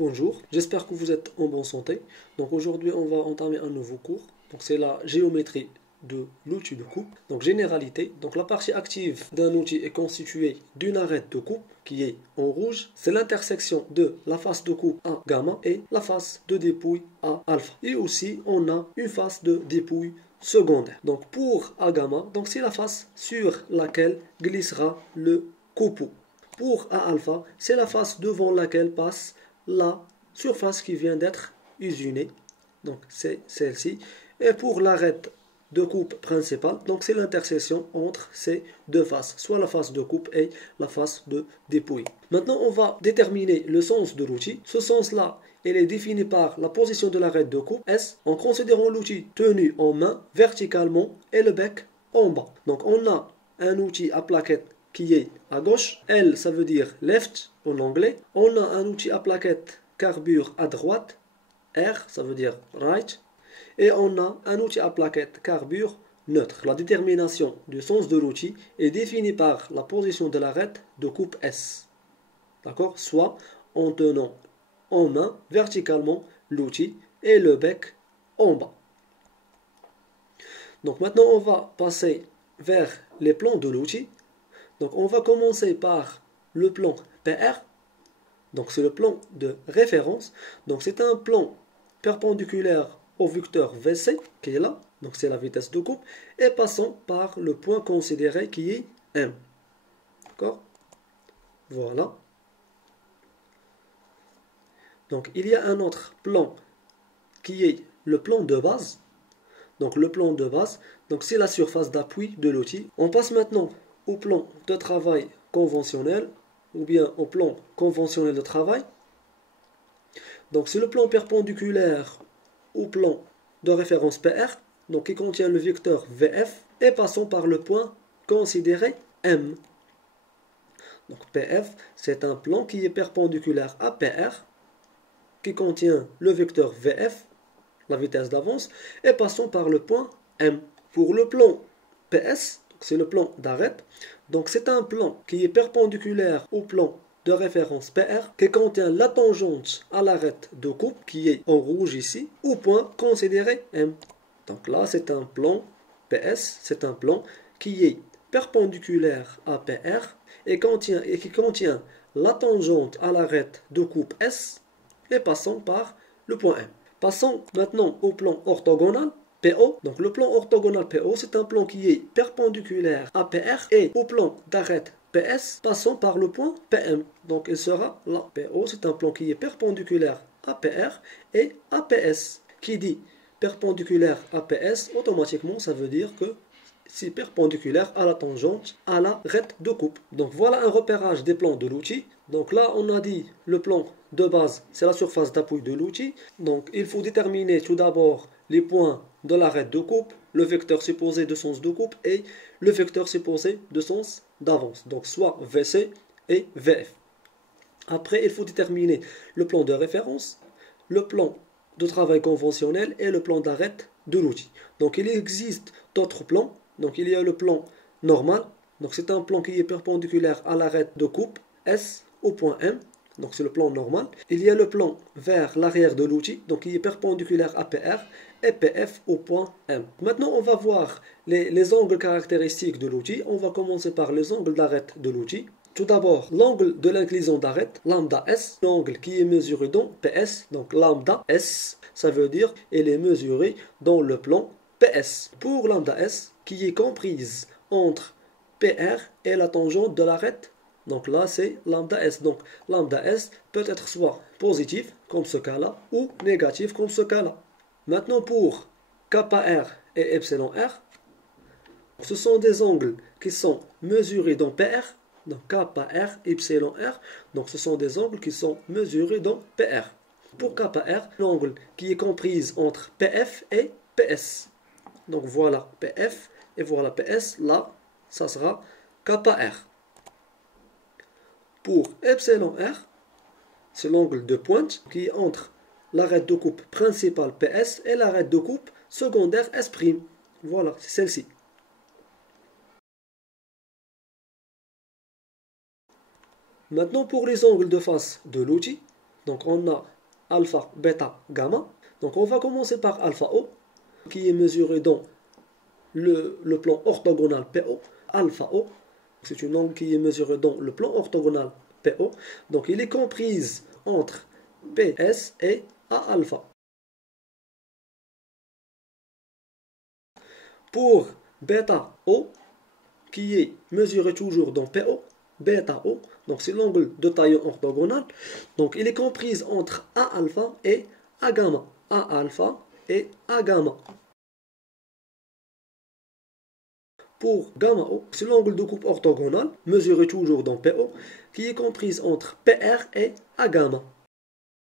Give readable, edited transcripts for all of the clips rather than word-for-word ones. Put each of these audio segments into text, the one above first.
Bonjour, j'espère que vous êtes en bonne santé. Donc aujourd'hui, on va entamer un nouveau cours. Donc c'est la géométrie de l'outil de coupe. Donc généralité. Donc la partie active d'un outil est constituée d'une arête de coupe qui est en rouge. C'est l'intersection de la face de coupe à gamma et la face de dépouille à alpha. Et aussi, on a une face de dépouille secondaire. Donc pour A gamma, donc c'est la face sur laquelle glissera le coupeau. Pour A alpha, c'est la face devant laquelle passe la surface qui vient d'être usinée, donc c'est celle-ci. Et pour l'arête de coupe principale, donc c'est l'intersection entre ces deux faces, soit la face de coupe et la face de dépouille. Maintenant, on va déterminer le sens de l'outil. Ce sens-là, il est défini par la position de l'arête de coupe S, en considérant l'outil tenu en main verticalement et le bec en bas. Donc on a un outil à plaquette qui est à gauche. L, ça veut dire left en anglais. On a un outil à plaquette carbure à droite. R, ça veut dire right. Et on a un outil à plaquette carbure neutre. La détermination du sens de l'outil est définie par la position de l'arête de coupe S. D'accord? Soit en tenant en main verticalement l'outil et le bec en bas. Donc maintenant, on va passer vers les plans de l'outil. Donc on va commencer par le plan PR. Donc c'est le plan de référence. Donc c'est un plan perpendiculaire au vecteur VC qui est là. Donc c'est la vitesse de coupe. Et passant par le point considéré qui est M. D'accord? Voilà. Donc il y a un autre plan qui est le plan de base. Donc le plan de base, donc c'est la surface d'appui de l'outil. On passe maintenant au plan de travail conventionnel ou bien au plan conventionnel de travail. Donc c'est le plan perpendiculaire au plan de référence PR, donc qui contient le vecteur VF et passons par le point considéré M. Donc PF, c'est un plan qui est perpendiculaire à PR, qui contient le vecteur VF, la vitesse d'avance, et passons par le point M. Pour le plan PS, c'est le plan d'arête, donc c'est un plan qui est perpendiculaire au plan de référence PR, qui contient la tangente à l'arête de coupe, qui est en rouge ici, au point considéré M. Donc là, c'est un plan PS, c'est un plan qui est perpendiculaire à PR et qui contient la tangente à l'arête de coupe S, et passons par le point M. Passons maintenant au plan orthogonal PO. Donc le plan orthogonal PO, c'est un plan qui est perpendiculaire à PR et au plan d'arête PS, passons par le point PM. Donc il sera là. PO, c'est un plan qui est perpendiculaire à PR et à PS. Qui dit perpendiculaire à PS, automatiquement ça veut dire que c'est perpendiculaire à la tangente à l'arête de coupe. Donc voilà un repérage des plans de l'outil. Donc là on a dit le plan de base, c'est la surface d'appui de l'outil. Donc il faut déterminer tout d'abord les points de l'arête de coupe, le vecteur supposé de sens de coupe et le vecteur supposé de sens d'avance. Donc soit VC et VF. Après il faut déterminer le plan de référence, le plan de travail conventionnel et le plan d'arête de l'outil. Donc il existe d'autres plans. Donc il y a le plan normal. Donc c'est un plan qui est perpendiculaire à l'arête de coupe S au point M. Donc c'est le plan normal. Il y a le plan vers l'arrière de l'outil, donc qui est perpendiculaire à PR et PF au point M. Maintenant on va voir les angles caractéristiques de l'outil. On va commencer par les angles d'arête de l'outil. Tout d'abord, l'angle de l'inclinaison d'arête, lambda S, l'angle qui est mesuré dans PS, donc lambda S, ça veut dire il est mesuré dans le plan PS. Pour lambda S, qui est comprise entre PR et la tangente de l'arête, donc là c'est lambda S. Donc lambda S peut être soit positif, comme ce cas-là, ou négatif, comme ce cas-là. Maintenant pour kappa R et epsilon R, ce sont des angles qui sont mesurés dans PR, donc kappa R, epsilon R, donc ce sont des angles qui sont mesurés dans PR. Pour kappa R, l'angle qui est comprise entre PF et PS. Donc voilà PF et voilà PS, là ça sera kappa R. Pour epsilon R, c'est l'angle de pointe qui est entre l'arête de coupe principale PS et l'arête de coupe secondaire S'. Voilà, c'est celle-ci. Maintenant pour les angles de face de l'outil, Donc on a alpha, bêta, gamma. Donc on va commencer par alpha O, qui est mesuré dans le plan orthogonal PO. Alpha O, c'est une ongle qui est mesurée dans le plan orthogonal PO. Donc il est comprise entre PS et A alpha. Pour bêta O, qui est mesuré toujours dans PO, bêta O, donc c'est l'angle de taille orthogonale, donc il est comprise entre A alpha et A gamma. A alpha et A gamma. Pour gamma O, c'est l'angle de coupe orthogonale, mesuré toujours dans PO, qui est comprise entre PR et A gamma.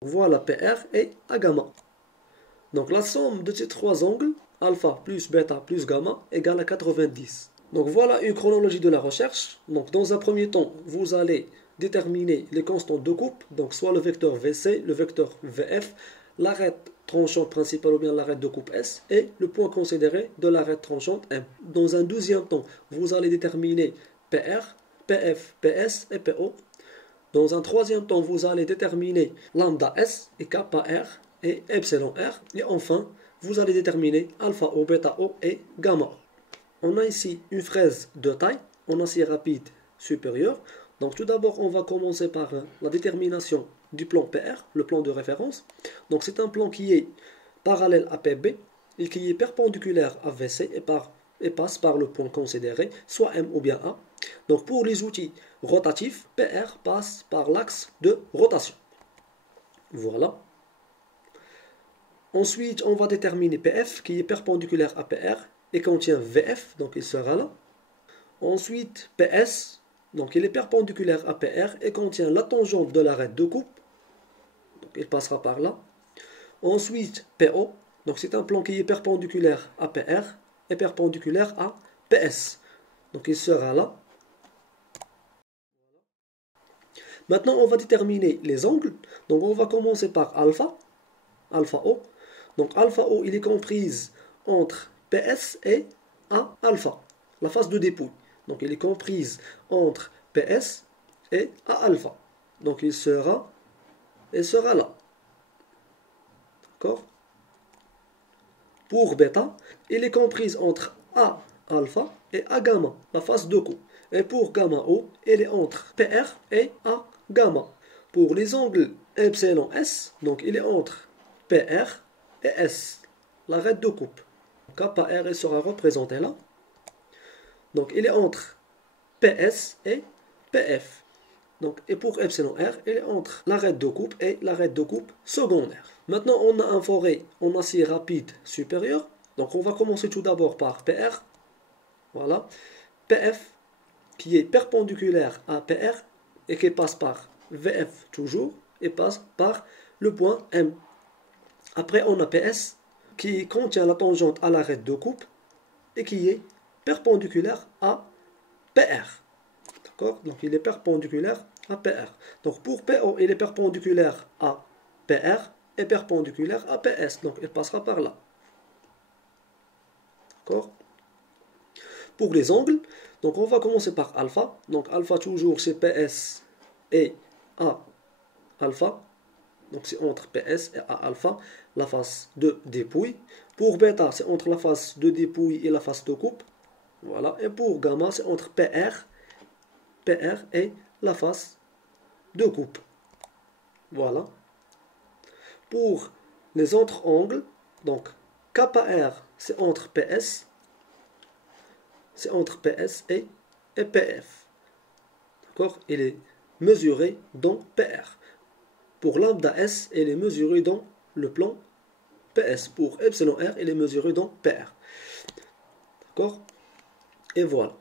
Voilà PR et A gamma. Donc la somme de ces trois angles, alpha plus bêta plus gamma, égale à 90. Donc voilà une chronologie de la recherche. Donc dans un premier temps, vous allez déterminer les constantes de coupe, donc soit le vecteur VC, le vecteur VF, l'arête tranchante principale ou bien l'arête de coupe S et le point considéré de l'arête tranchante M. Dans un deuxième temps, vous allez déterminer PR, PF, PS et PO. Dans un troisième temps, vous allez déterminer lambda S et kappa R et epsilon R. Et enfin, vous allez déterminer alpha O, bêta O et gamma O. On a ici une fraise de taille en acier rapide supérieur. Donc tout d'abord, on va commencer par la détermination du plan PR, le plan de référence. Donc c'est un plan qui est parallèle à PB et qui est perpendiculaire à VC et passe par le point considéré, soit M ou bien A. Donc pour les outils rotatifs, PR passe par l'axe de rotation. Voilà. Ensuite, on va déterminer PF qui est perpendiculaire à PR et contient VF, donc il sera là. Ensuite, PS, donc il est perpendiculaire à PR et contient la tangente de l'arête de coupe, donc il passera par là. Ensuite, PO, donc c'est un plan qui est perpendiculaire à PR et perpendiculaire à PS, donc il sera là. Maintenant, on va déterminer les angles, donc on va commencer par alpha, alpha O. Donc alpha O, il est comprise entre PS et A alpha, la phase de dépouille. Donc il est comprise entre PS et A alpha. Donc il sera là. D'accord? Pour bêta, il est comprise entre A alpha et A gamma, la phase de coupe. Et pour gamma O, il est entre PR et A gamma. Pour les angles epsilon S, donc il est entre PR et S, l'arête de coupe. Kappa R sera représenté là. Donc il est entre PS et PF. Donc, et pour epsilon R, il est entre l'arête de coupe et l'arête de coupe secondaire. Maintenant, on a un forêt en acier rapide supérieur. Donc on va commencer tout d'abord par PR. Voilà. PF qui est perpendiculaire à PR et qui passe par VF toujours et passe par le point M. Après, on a PS qui contient la tangente à l'arête de coupe et qui est perpendiculaire à PR. D'accord? Donc il est perpendiculaire à PR. Donc pour PO, il est perpendiculaire à PR et perpendiculaire à PS. Donc il passera par là. D'accord? Pour les angles, donc on va commencer par alpha. Donc alpha toujours c'est PS et A alpha. Donc c'est entre PS et A alpha, la face de dépouille. Pour bêta, c'est entre la face de dépouille et la face de coupe. Voilà. Et pour gamma, c'est entre PR et la face de coupe. Voilà. Pour les autres angles, donc kappa R, c'est entre PS. C'est entre PS et PF. D'accord? Il est mesuré dans PR. Pour lambda S, il est mesuré dans le plan PS. Pour epsilon R, il est mesuré dans PR. D'accord? Et voilà.